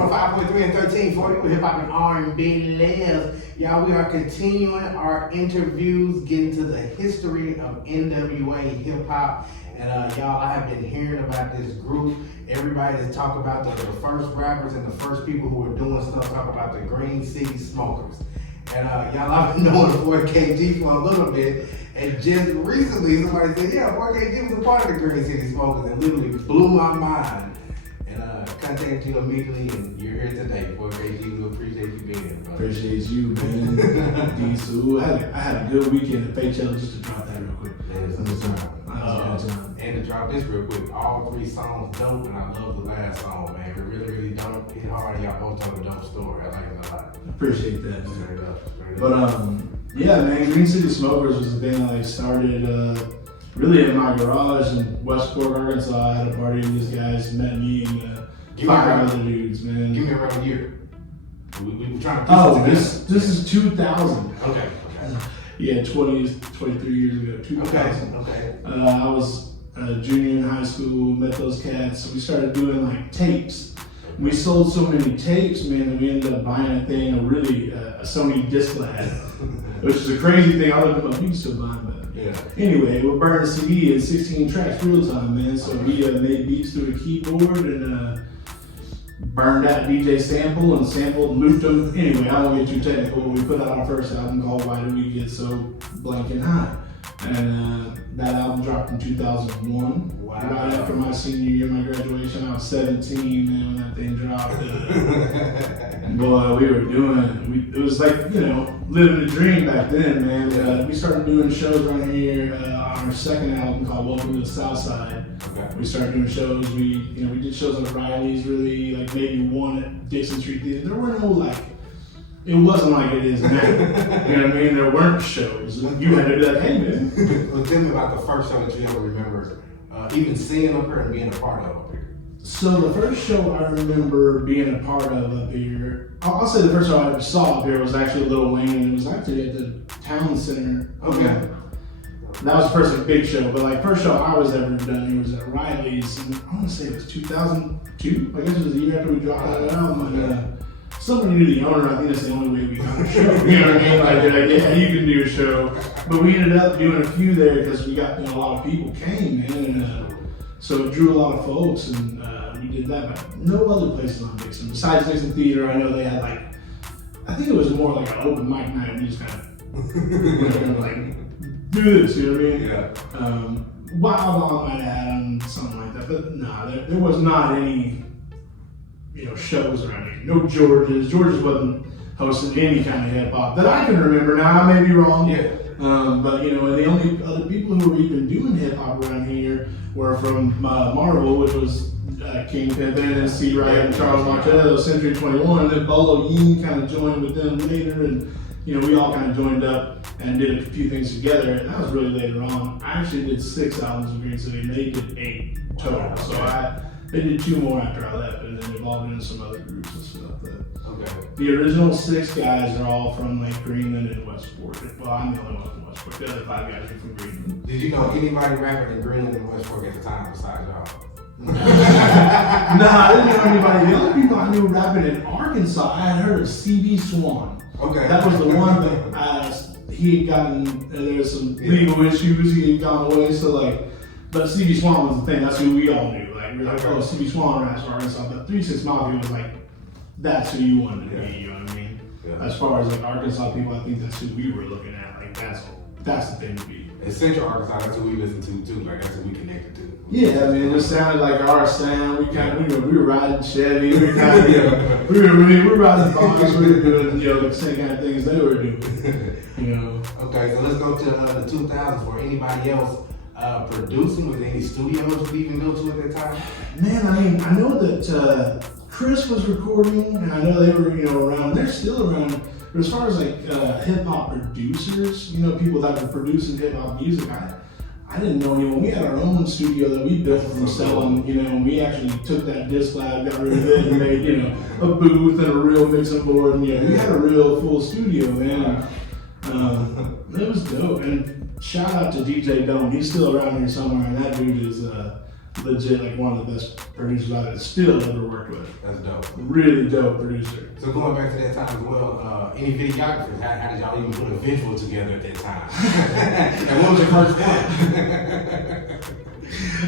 105.3 and 1340 with Hip Hop and R&B Lives. Y'all, we are continuing our interviews, getting to the history of NWA Hip Hop. And y'all, I have been hearing about this group. Everybody that talk about the first rappers and the first people who were doing stuff, talk about the Green City Smokers. And y'all, I've been knowing 4KG for a little bit. And just recently, somebody said, yeah, 4KG was a part of the Green City Smokers, and literally blew my mind. And contacted you immediately, and you're here today. 4KG, we appreciate you being here, brother. Appreciate you, man. D-Soo. I had a good weekend at Faith Challenge, just to drop that real quick. And to drop this real quick, all three songs dope, and I love the last song, man. It really, really dope. Hit hard, y'all both tell a dope story. I like it a lot. Appreciate that, man. Straight up. But yeah, man, Green City Smokers was the thing that like started really in my garage in Westport, Arkansas. I had a party and these guys met me and 5 other dudes, man. Give me around a year. We were trying to this is 2000. Okay. Yeah, 23 years ago, 2000. Okay. I was a junior in high school, met those cats. So we started doing like tapes. We sold so many tapes, man, that we ended up buying a thing, a Sony Disclad, which is a crazy thing. I looked them up, you can still buy them, but yeah. Anyway, we're burning a CD in 16 tracks real time, man. So we made beats through a keyboard and burned out a DJ sample and sampled, looped them. Anyway, I won't get too technical. We put out our first album called Why Do We Get So Blank and High? And that album dropped in 2001. Wow. Right after my senior year, my graduation. I was 17, man, when that thing dropped. Boy, we were doing, it was like, living a dream back then, man. We started doing shows right here on our second album called Welcome to the South Side. Okay. We started doing shows. We did shows at Ryleighs, really, like maybe one at Dixon Street Theater. There were no it wasn't like it is now. You know what I mean? There weren't shows. You had to be like, hey, man. Well, tell me about the first show that you ever remember, even seeing up here and being a part of up here. So the first show I remember being a part of up here, I'll say the first show I ever saw up here was actually Lil Wayne, and it was actually at the town center. Okay. That was the first big show, but like first show I was ever done here was at Ryleighs, and I want to say it was 2002. I guess it was the year after we dropped that album. And, somebody knew the owner. I think that's the only way we got a show. You know what I mean? Like, yeah, you can do a show. But we ended up doing a few there because we got a lot of people came, man, and so it drew a lot of folks, and we did that. But no other places on Dixon besides Dixon Theater. I know they had like, I think it was more like an open mic night. We just kind of like do this, you know what I mean? Yeah. Wild Wild might have had something like that, but nah, there was not any. Shows around here. No George's. George's wasn't hosting any kind of hip hop that I can remember. Now I may be wrong. Yeah. But and the only other people who were even doing hip hop around here were from Marvel, which was King Pimpin and C. Wright and Charles Martello, Century 21, and then Bolo Yeen kind of joined with them later, and we all kind of joined up and did a few things together, and that was really later on. I actually did 6 albums of Green City, and they did 8 total. So they did 2 more after I left, and then evolved into some other groups and stuff. Okay. The original 6 guys are all from like Greenland and Westport. Well, I'm the only one from Westport. The other 5 guys are from Greenland. Did you know anybody rapping in Greenland and Westport at the time besides y'all? Nah, I didn't know anybody. The only people I knew rapping in Arkansas, I had heard of CB Swan. Okay. That was the one that he had gotten, there was some legal issues, he had gone away, so like, but CB Swan was the thing, that's who we all knew. We were like, oh, CB Swan raps for Arkansas, but 3 6 Mafia was like, that's who you wanted to be, you know what I mean? Yeah. As far as like Arkansas people, I think that's who we were looking at, like that's the thing to be. In Central Arkansas, that's who we listen to too, like that's who we connected to. Yeah, I mean, it just sounded like our sound. We were riding Chevy, we were riding bikes, we were doing, the same kind of things they were doing, Okay, so let's go to the 2000s. Were anybody else producing with any studios you even go to at that time? Man, I mean, I know that Chris was recording, and I know they were, around. They're still around. But as far as like hip hop producers, people that were producing hip hop music, I didn't know anyone. We had our own studio that we built from selling, and we actually took that disc lab, got rid of it, and made, a booth and a real mixing board, and we had a real full studio, man. It was dope. And shout out to DJ Dome. He's still around here somewhere, and that dude is legit like one of the best producers I've still ever worked with. That's dope. Really dope producer. So going back to that time as well, any videographers, how did y'all even put a visual together at that time? And what was your first one?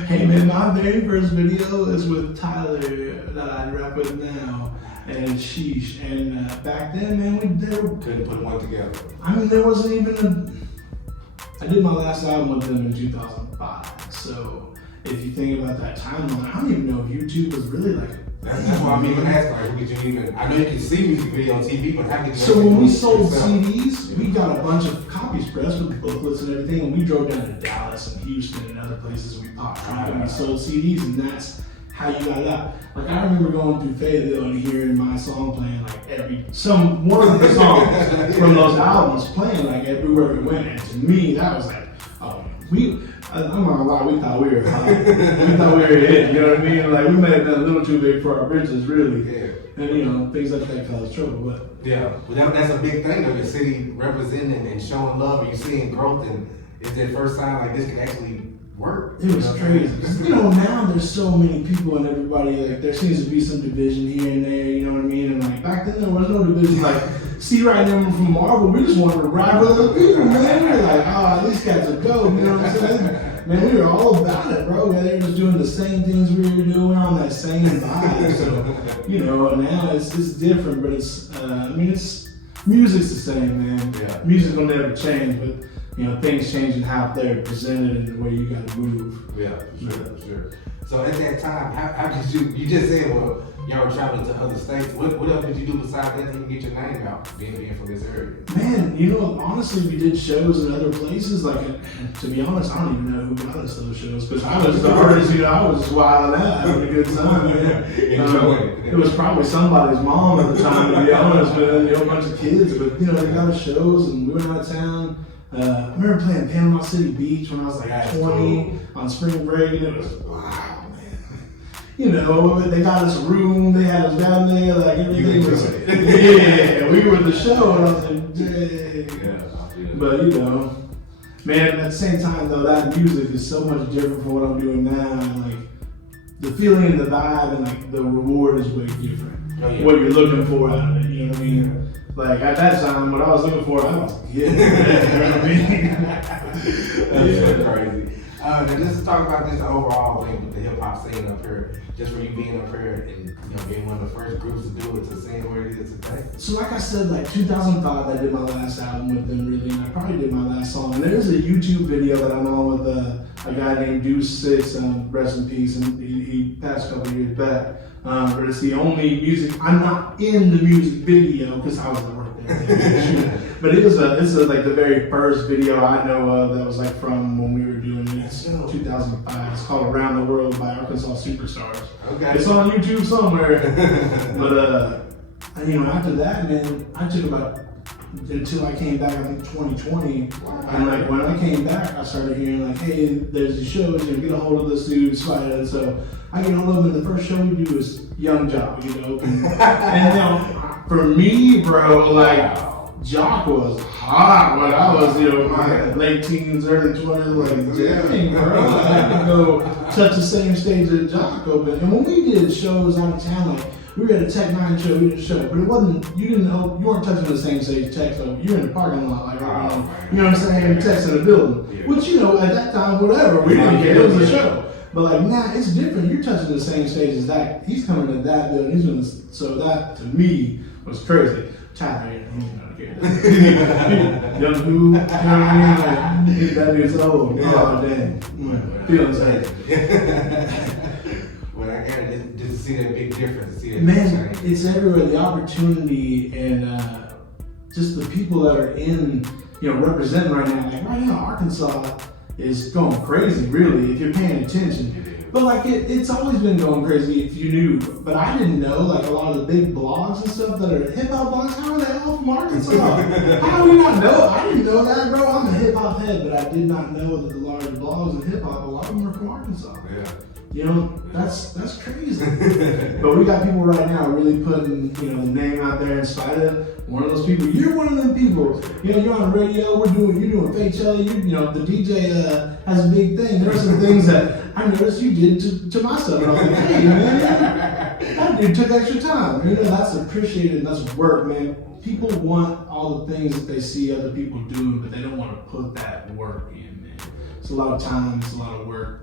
Hey man, my very first video is with Tyler that I rap with now, and Sheesh. And back then, man, Couldn't put one together. I mean, there wasn't even I did my last album with them in 2005, so if you think about that timeline, I don't even know if YouTube was really like. That's why I'm even asking, like, who did you even? I know you can see music video on TV, but how did you? So when we sold CDs, we got a bunch of copies pressed with booklets and everything, and we drove down to Dallas and Houston and other places. We popped trunk and we sold CDs, and that's how you got it out. Like I remember going through Fayetteville and hearing my song playing like one of the songs from those albums playing like everywhere we went, and to me that was like, oh, I'm not gonna lie, we thought we were hot. We thought we were it, you know what I mean? Like we may have been a little too big for our britches, really. Yeah. And you know, things like that cause trouble, but yeah, well, that's a big thing though. Your city representing and showing love, and you're seeing growth, and it's that first time like this can actually work. It was crazy. You know, now there's so many people and everybody, like there seems to be some division here and there, you know what I mean? And like back then there was no division. Like C right now from Marvel, we just wanted to ride with other people, man. We were like, oh, these guys are dope, you know what I'm saying? Man, we were all about it, bro. Yeah, they were just doing the same things we were doing on that same vibe. So, you know, now it's different, but it's music's the same, man. Yeah. Music will never change, but you know, things change in how they're presented and the way you gotta move. Yeah, for sure. So at that time, how did you just said, well, y'all were traveling to other states. What else did you do besides that to even get your name out, being from this area? Man, you know, honestly, we did shows in other places. Like, to be honest, I don't even know who got us those shows because I was the artist, you know, I was just wilding out, having a good time, man. It was probably somebody's mom at the time, to be honest, man. You know, a bunch of kids, but you know, they got us shows and we went out of town. I remember playing Panama City Beach when I was like 20 on spring break, and it was wow, man. You know, they got us a room, they had us down there, like everything was, yeah, we were the show, and I was like, dang. Yeah. But you know, man, at the same time though, that music is so much different from what I'm doing now, and like the feeling and the vibe and like the reward is way different. Oh, yeah. What you're looking for out of it, you know what I mean? Like at that time, what I was looking for, I don't get it. You know what I mean? That's so crazy. Now just to talk about this overall thing with the hip hop scene up here, just for you being up here and you know being one of the first groups to do it to seeing where it is today. So like I said, like 2005, I did my last album with them really, and I probably did my last song. And there's a YouTube video that I'm on with a guy named Deuce Six, rest in peace, and he passed a couple years back. But it's the only music, I'm not in the music video because I was at work there. But it's like the very first video I know of that was like from when we were doing it. It's 2005. It's called Around the World by Arkansas Superstars. Okay. It's on YouTube somewhere. But you know, after that, man, I took about until I came back, I think 2020. And like when I came back, I started hearing like, hey, there's these shows, you know, get a hold of this dude, Spider. And so I get a hold of him, and the first show we do is Young Jock, you know. And you know, for me, bro, like Jock was hot when I was, you know, my late teens, early 20s, like, dang, bro, I had to go touch the same stage that Jock opened. And when we did shows out of town, like, we were at a Tech 9 show, we did a show, but it wasn't, you weren't touching the same stage Tech, so you're in the parking lot, like, you know what I'm saying, Tech's in the building. Yeah. Which, you know, at that time, whatever, we didn't care, it was a show. But like, nah, it's different, you're touching the same stage as that, he's coming to that building, he's doing this, so that, to me, was crazy. Tyler, Young who, you know what I mean? Like, that dude's old, oh, dang, feeling sad. When I got it, just to see that big difference, to see that man, change. it's everywhere. The opportunity and just the people that are in, you know, representing right now. Like right now, Arkansas is going crazy, really, if you're paying attention. But like it's always been going crazy if you knew. But I didn't know, like a lot of the big blogs and stuff that are hip hop blogs, how are they all from Arkansas? How do you not know? I didn't know that, bro. I'm a hip hop head, but I did not know that the large blogs in hip hop, a lot of them are from Arkansas. Yeah. You know? That's crazy. But we got people right now really putting, the name out there in spite of one of those people. You're one of them people. You're on the radio. You're doing fake Shelly. The DJ has a big thing. There are some things that I noticed you did to my stuff. And I was like, hey man, that dude took extra time. That's appreciated and that's work, man. People want all the things that they see other people doing, but they don't want to put that work in, man. It's a lot of time. It's a lot of work.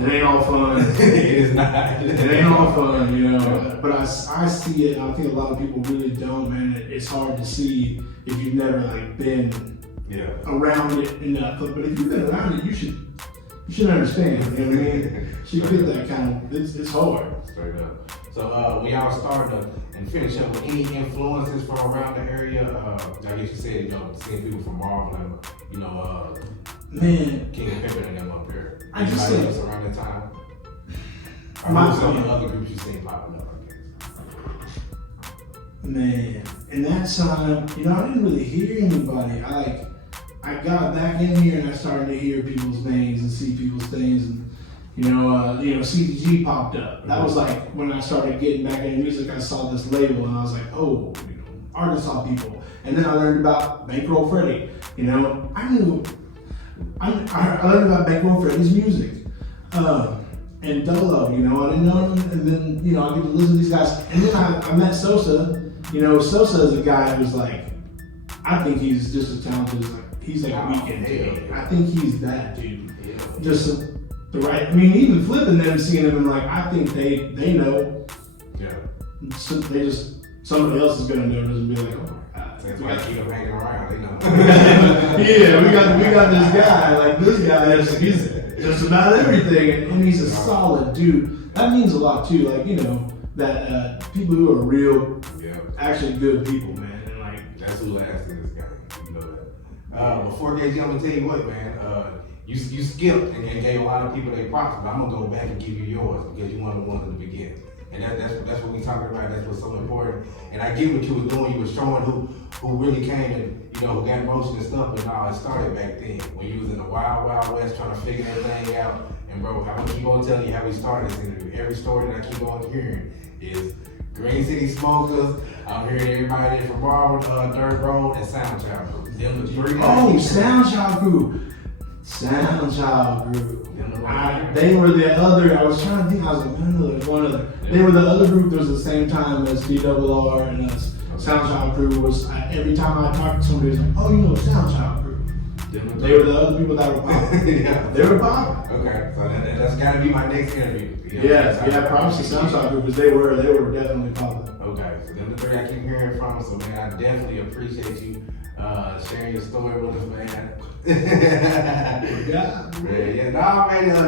It ain't all fun. It is not. It ain't all fun, But I see it, and I think a lot of people really don't, man. It's hard to see if you've never been around it enough. But if you've been around it, you should understand. You know what I mean? You get that kind of. It's hard. Straight up. So we all started and finish up with any influences from around the area. I guess you said seeing people from Marvel and man, King of Pimpin' and them up here. I just Anybody say else around that time. Or some of the other groups you seen popping up, I guess. Man, in that time, I didn't really hear anybody. I got back in here and I started to hear people's names and see people's things, and CDG popped up. That was when I started getting back into music. I saw this label and I was like, oh, Arkansas people. And then I learned about Bankroll Freddie. I learned about Bankroll Freddie's music. And Double O, I didn't know him, and then, I get to listen to these guys. And then I met Sosa. Sosa is a guy who's I think he's just as talented as, he's a weekend dude. I think he's that dude. Yeah. Just the right, even flipping them, seeing them, and I think they know. Yeah. So somebody else is gonna notice and be like, oh my God. That's why I keep them hanging around, they know. Yeah, we got this guy, this guy, he's just about everything, and he's a solid dude. That means a lot too, that people who are real, actually good people, man. And that's who lasts in this game. That. Before KG, I'm gonna tell you what, man. You skipped and gave a lot of people their props, but I'm gonna go back and give you yours because you're one of the ones in the beginning. And that's what we talking about. That's what's so important. And I get what you was doing. You was showing who really came and who got motion and stuff. But no, it started back then when you was in the wild west trying to figure everything out. And bro, I want to keep on telling you how we started this interview. Every story that I keep on hearing is Green City Smokers. I'm hearing everybody from Marvel, Dirt Road, and Sound Child Group. Them the three. Oh, Sound Child Group. Sound Child Group. They were the other. I was trying to think. I was like, man, there's one other. They were the other group that was the same time as DRR and us. Sound Child Group was. Every time I talked to somebody, it was like, oh, Sound Child Group. They were the other people that were popping. Yeah. They were popping. Okay, so that's got to be my next interview. Yeah. Props to Sound Child Group because they were definitely popping. Okay, so them the three I keep hearing from. So man, I definitely appreciate you sharing your story with us, man. Yeah. Man,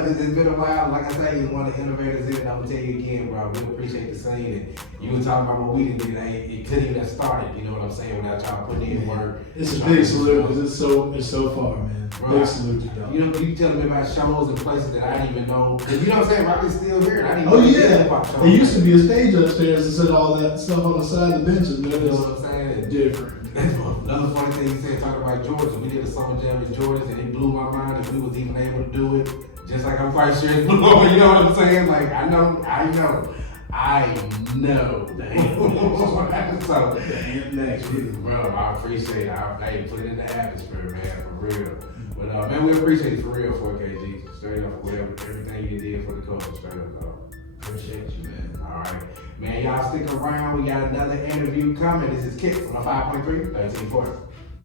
it's been a while. Like I say, he's one of the innovators in it. I'm gonna tell you again, bro. We appreciate the scene. And you were talking about what we did. It couldn't even have started. You know what I'm saying? Without y'all putting in work. It's a big salute because it's so far, man. Bro, big salute to y'all. You telling me about shows and places that I didn't even know. Cause you know what I'm saying? Ryleighs still here. I didn't Oh know yeah. There used to be a stage upstairs that said all that stuff on the side of the benches, man. You know what I'm saying? It's different. Another funny thing you said, talking about Georgia. We did a summer jam in Georgia and it blew my mind if we was even able to do it. Just like I'm quite sure it blew over, you know what I'm saying? I know. So, next bro, I appreciate it. I put it in the atmosphere, man, for real. But man, we appreciate it for real, 4KG. Straight up, everything you did for the culture, straight up, dog. Appreciate you, man. All right. Man, y'all stick around. We got another interview coming. This is Kicks on 5.3, 1340.